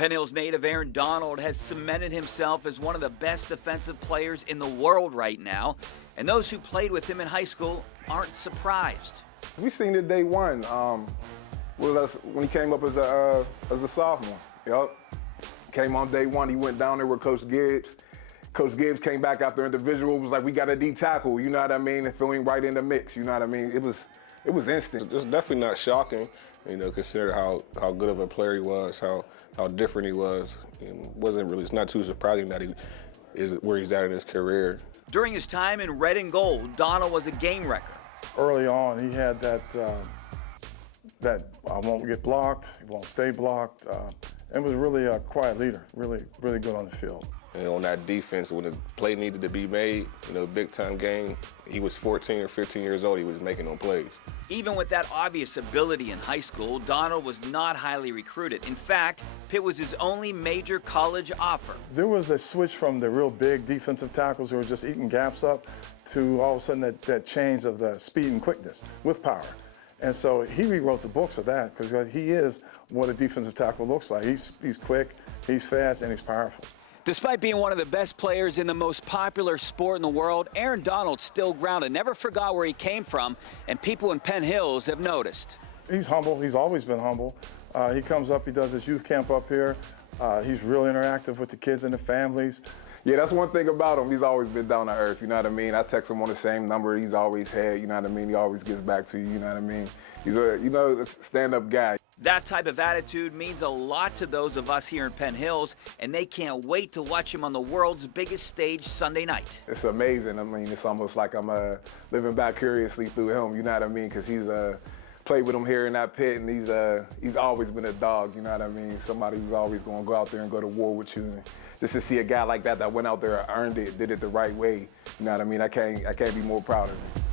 Penn Hills native Aaron Donald has cemented himself as one of the best defensive players in the world right now, and those who played with him in high school aren't surprised. We seen it day one with us when he came up as a sophomore. Yep. Came on day one. He went down there with Coach Gibbs. Coach Gibbs came back after individual, was like, we got a D tackle, you know what I mean, and threw him right in the mix, you know what I mean? It was instant. It's definitely not shocking, you know, consider how good of a player he was, how different he was. It's not too surprising that he is where he's at in his career. During his time in red and gold, Donald was a game wrecker. Early on, he had that I won't get blocked, he won't stay blocked, and was really a quiet leader, really good on the field. And on that defense, when the play needed to be made, you know, big time game, he was 14 or 15 years old, he was making those plays. Even with that obvious ability in high school, Donald was not highly recruited. In fact, Pitt was his only major college offer. There was a switch from the real big defensive tackles who were just eating gaps up to all of a sudden that change of the speed and quickness with power. And so he rewrote the books of that because he is what a defensive tackle looks like. He's quick, he's fast, and he's powerful. Despite being one of the best players in the most popular sport in the world, Aaron Donald still grounded, never forgot where he came from, and people in Penn Hills have noticed. He's humble. He's always been humble. He comes up, he does his youth camp up here. He's real interactive with the kids and the families. Yeah, that's one thing about him. He's always been down to earth, you know what I mean? I text him on the same number he's always had, you know what I mean? He always gets back to you, you know what I mean? He's a stand-up guy. That type of attitude means a lot to those of us here in Penn Hills, and they can't wait to watch him on the world's biggest stage Sunday night. It's amazing. I mean, it's almost like I'm living vicariously through him, you know what I mean? Because he's played with him here in that pit, and he's always been a dog, you know what I mean? Somebody who's always going to go out there and go to war with you. And just to see a guy like that went out there, earned it, did it the right way, you know what I mean? I can't be more proud of him.